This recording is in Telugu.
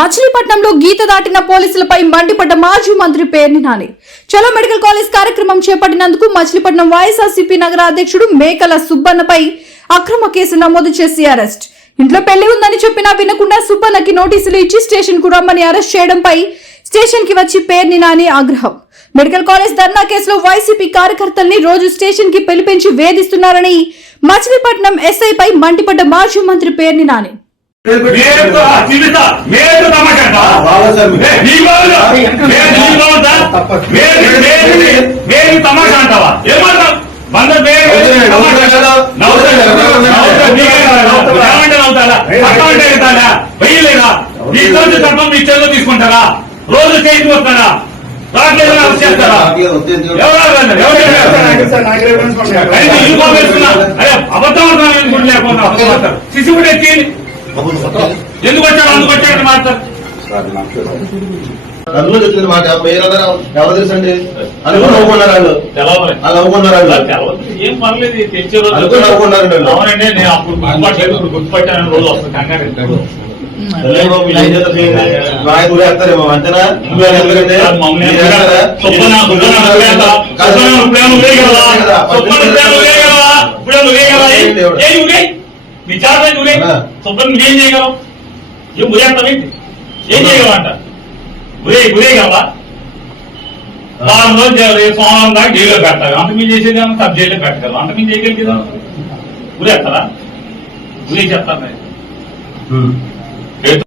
మచిలీపట్నంలో గీత దాటిన పోలీసులపై మండిపడ్డ మాజీ మంత్రి పేర్ని నాని. చలో మెడికల్ కాలేజ్ కార్యక్రమం చేపట్టినందుకు మచిలీపట్నం వైఎస్ఆర్సీపీ నగర అధ్యక్షుడు మేకల సుబ్బన్నపై అక్రమ కేసు నమోదు చేసి అరెస్ట్. ఇంట్లో పెళ్లి ఉందని చెప్పినా వినకుండా సుబ్బన్నకి నోటీసులు ఇచ్చి స్టేషన్ కు రమ్మని అరెస్ట్ చేయడంపై స్టేషన్ కి వచ్చి పేర్ని నాని ఆగ్రహం. మెడికల్ కాలేజ్ ధర్నా కేసులో వైసీపీ కార్యకర్తల్ని రోజు స్టేషన్ కి పిలిపించి వేధిస్తున్నారని మచిలీపట్నం ఎస్ఐపై మండిపడ్డ మాజీ మంత్రి పేర్ని నాని. తమాషా అంటావా మీ చేతిలో తీసుకుంటారా? రోజు చేతికి వస్తారా? చేస్తారా? అబద్ధం లేకుండా శిశు కూడా ఎత్తి ఎందుకు వచ్చారు అందుకు వచ్చారని మాట్లాడు. అందులో చెప్తుంది మాట ఎవరు తెలుసండి అనుకుని నవ్వుకున్నారు వాళ్ళు. వాళ్ళు నవ్వుకున్నారు వాళ్ళు. ఏం పర్లేదు తెచ్చే రోజు అనుకుని నవ్వుకున్నారు. అవునండి నేను అప్పుడు గుర్తుపట్టాను. రోజు వస్తాను కంగారు వేస్తారేమో అంతేనా? నీ జాగ్రత్త నువ్వే సుబ్బన్ నువ్వేం చేయగలవు? ఏం ఉరేస్తావేంటి? ఏం చేయగలవంట? ఉరేయగలవా? వారం రోజు సోమవారం దాకా జైల్లో పెడతావు. అంత మీరు చేసేది సబ్ జైల్లో పెట్టగలవు. అంత మీరు చేయగలిగేదా? ఉరేస్తారా? ఉరే చెప్తాను.